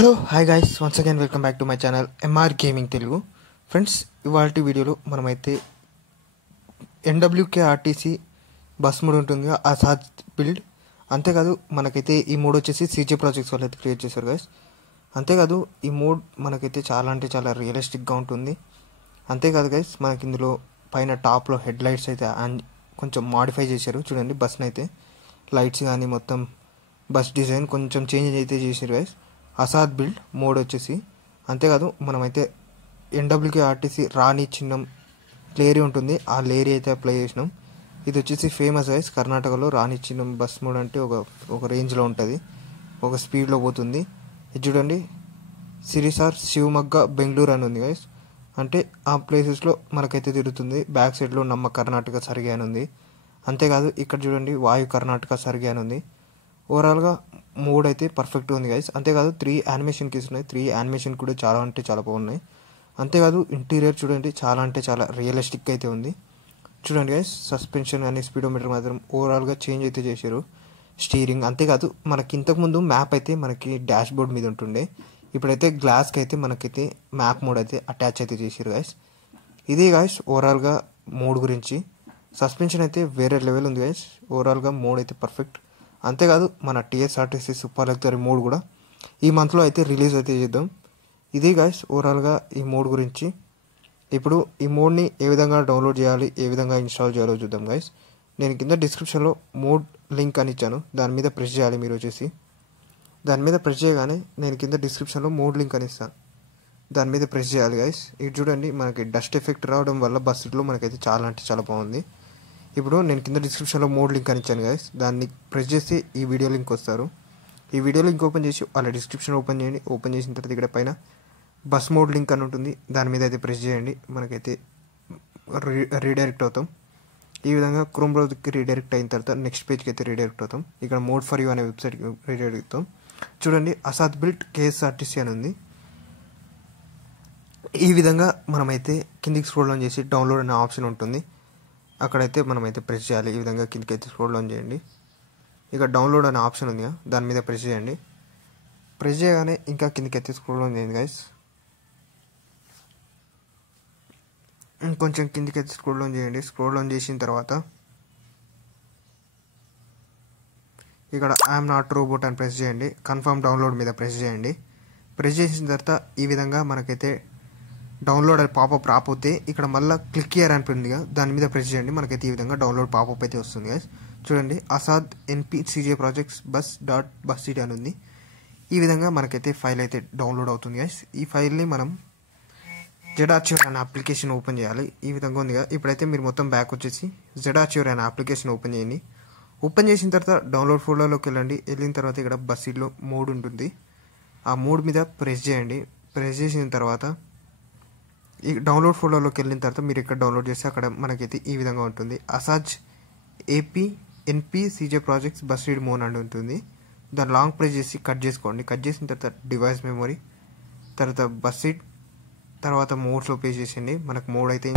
Hello hi guys, once again welcome back to my channel MR gaming Telugu. Friends, ఇవాళ వీడియోలో మనమైతే ఎన్డబ్ల్యూకే RTC bus mode ఉంటుంది, ఆ సాజ్ build. అంతేకాదు మనకైతే ఈ మోడ్ వచ్చేసి సీజే ప్రాజెక్ట్స్ వాళ్ళు అయితే క్రియేట్ చేశారు గైస్. అంతేకాదు ఈ మోడ్ మనకైతే చాలా అంటే చాలా రియలిస్టిక్గా ఉంటుంది. అంతేకాదు గైస్, మనకి ఇందులో పైన టాప్లో హెడ్ లైట్స్ అయితే కొంచెం మాడిఫై చేశారు. చూడండి, బస్ని అయితే లైట్స్ కానీ మొత్తం బస్ డిజైన్ కొంచెం చేంజ్ అయితే చేశారు గైస్. అసాద్ బిల్డ్ మోడ్ వచ్చేసి. అంతేకాదు మనమైతే ఎన్డబ్ల్యూకే ఆర్టీసీ రాణి చిహ్నం లేరీ ఉంటుంది, ఆ లేరీ అయితే అప్లై చేసినాం. ఇది వచ్చేసి ఫేమస్ గైస్, కర్ణాటకలో రాణి చిహ్నం బస్ మోడ్ అంటే ఒక రేంజ్లో ఉంటుంది, ఒక స్పీడ్లో పోతుంది. ఇది చూడండి, సిరిసార్ శివమొగ్గ బెంగళూరు అని ఉంది గైస్. అంటే ఆ ప్లేసెస్లో మనకైతే తిరుగుతుంది. బ్యాక్ సైడ్లో నమ్మ కర్ణాటక సరిగా అని ఉంది. అంతేకాదు ఇక్కడ చూడండి, వాయు కర్ణాటక సరిగా అని ఉంది. ఓవరాల్గా మోడ్ అయితే పర్ఫెక్ట్గా ఉంది గైస్. అంతేకాదు 3 యానిమేషన్ కీస్ ఉన్నాయి. 3 యానిమేషన్ కూడా చాలా అంటే చాలా బాగున్నాయి. అంతేకాదు ఇంటీరియర్ చూడండి, చాలా అంటే చాలా రియలిస్టిక్ అయితే ఉంది. చూడండి గైస్, సస్పెన్షన్ కానీ స్పీడోమీటర్ మాత్రం ఓవరాల్గా చేంజ్ అయితే చేశారు. స్టీరింగ్, అంతేకాదు మనకి ఇంతకుముందు మ్యాప్ అయితే మనకి డాష్ బోర్డ్ మీద ఉంటుండే, ఇప్పుడైతే గ్లాస్కి అయితే మనకైతే మ్యాప్ మోడ్ అయితే అటాచ్ అయితే చేశారు గైస్. ఇదే గైస్ ఓవరాల్గా మోడ్ గురించి. సస్పెన్షన్ అయితే వేరే లెవెల్ ఉంది గైస్. ఓవరాల్గా మోడ్ అయితే పర్ఫెక్ట్. అంతేకాదు మన టీఎస్ఆర్టీసీ సూపర్ లగ్జరీ మోడ్ కూడా ఈ మంత్లో అయితే రిలీజ్ అయితే చేద్దాం. ఇదే గైస్ ఓవరాల్గా ఈ మోడ్ గురించి. ఇప్పుడు ఈ మోడ్ని ఏ విధంగా డౌన్లోడ్ చేయాలి, ఏ విధంగా ఇన్స్టాల్ చేయాలో చూద్దాం గైస్. నేను కింద డిస్క్రిప్షన్లో మోడ్ లింక్ అని ఇచ్చాను, దాని మీద ప్రెస్ చేయాలి మీరు వచ్చేసి. దాని మీద ప్రెస్ చేయగానే నేను కింద డిస్క్రిప్షన్లో మోడ్ లింక్ అని ఇస్తాను, దాని మీద ప్రెస్ చేయాలి గైస్. ఇది చూడండి, మనకి డస్ట్ ఎఫెక్ట్ రావడం వల్ల బస్సులో మనకైతే చాలా అంటే చాలా బాగుంది. ఇప్పుడు నేను కింద డిస్క్రిప్షన్లో మోడ్ లింక్ అని ఇచ్చాను గైస్, దాన్ని ప్రెస్ చేసి ఈ వీడియో లింక్ వస్తారు. ఈ వీడియో లింక్ ఓపెన్ చేసి అలా డిస్క్రిప్షన్ ఓపెన్ చేయండి. ఓపెన్ చేసిన తర్వాత ఇక్కడ పైన బస్ మోడ్ లింక్ అని ఉంటుంది, దాని మీద అయితే ప్రెస్ చేయండి. మనకైతే రీడైరెక్ట్ అవుతాం. ఈ విధంగా క్రోమ్ బ్రౌజర్కి రీడైరెక్ట్ అయిన తర్వాత నెక్స్ట్ పేజ్కి అయితే రీడైరెక్ట్ అవుతాం. ఇక్కడ మోడ్ ఫర్ యూ అనే వెబ్సైట్కి రీడైరెక్ట్ అవుతాం. చూడండి, అసాద్ బిల్డ్ కేఎస్ఆర్టీసీ అని ఉంది. ఈ విధంగా మనమైతే కిందికి స్క్రోల్ డౌన్ చేసి డౌన్లోడ్ అనే ఆప్షన్ ఉంటుంది, అక్కడైతే మనమైతే ప్రెస్ చేయాలి. ఈ విధంగా కిందకి అయితే స్క్రోల్ డౌన్ చేయండి. ఇక డౌన్లోడ్ అనే ఆప్షన్ ఉంది, దాని మీద ప్రెస్ చేయండి. ప్రెస్ చేయగానే ఇంకా కిందకి అయితే స్క్రోల్ డౌన్ చేయండి గైస్. ఇంకొంచెం కిందకి అయితే స్క్రోల్ డౌన్ చేయండి. స్క్రోల్ డౌన్ చేసిన తర్వాత ఇక్కడ ఐఎమ్ నాట్ రోబోట్ అని ప్రెస్ చేయండి. కన్ఫర్మ్ డౌన్లోడ్ మీద ప్రెస్ చేయండి. ప్రెస్ చేసిన తర్వాత ఈ విధంగా మనకైతే డౌన్లోడ్ అని పాపప్ రాకపోతే ఇక్కడ మళ్ళీ క్లిక్ హియర్ అని ఉంది, దాని మీద ప్రెస్ చేయండి. మనకైతే ఈ విధంగా డౌన్లోడ్ పాపప్ అయితే వస్తుంది గైస్. చూడండి, అసాద్ ఎన్పి సీజే ప్రాజెక్ట్స్ bus.bus అని ఉంది. ఈ విధంగా మనకైతే ఫైల్ అయితే డౌన్లోడ్ అవుతుంది గైస్. ఈ ఫైల్ని మనం జెడార్చివర్ అనే అప్లికేషన్ ఓపెన్ చేయాలి. ఈ విధంగా ఉంది. ఇప్పుడైతే మీరు మొత్తం బ్యాక్ వచ్చేసి జెడార్చివర్ అనే అప్లికేషన్ ఓపెన్ చేయండి. ఓపెన్ చేసిన తర్వాత డౌన్లోడ్ ఫోల్డర్లోకి వెళ్ళండి. వెళ్ళిన తర్వాత ఇక్కడ బస్సీలో మోడ్ ఉంటుంది, ఆ మోడ్ మీద ప్రెస్ చేయండి. ప్రెస్ చేసిన తర్వాత ఈ డౌన్లోడ్ ఫోల్డర్లోకి వెళ్ళిన తర్వాత మీరు ఇక్కడ డౌన్లోడ్ చేస్తే అక్కడ మనకైతే ఈ విధంగా ఉంటుంది. అసాజ్ ఏపీ ఎన్పి సీజే ప్రాజెక్ట్స్ బస్ రీడ్ మోడ్ అని ఉంటుంది. దాన్ని లాంగ్ ప్రెస్ చేసి కట్ చేసుకోండి. కట్ చేసిన తర్వాత డివైస్ మెమరీ, తర్వాత బస్ సీట్, తర్వాత మోడ్స్లో ప్లేస్ చేసేయండి. మనకు మోడ్ అయితే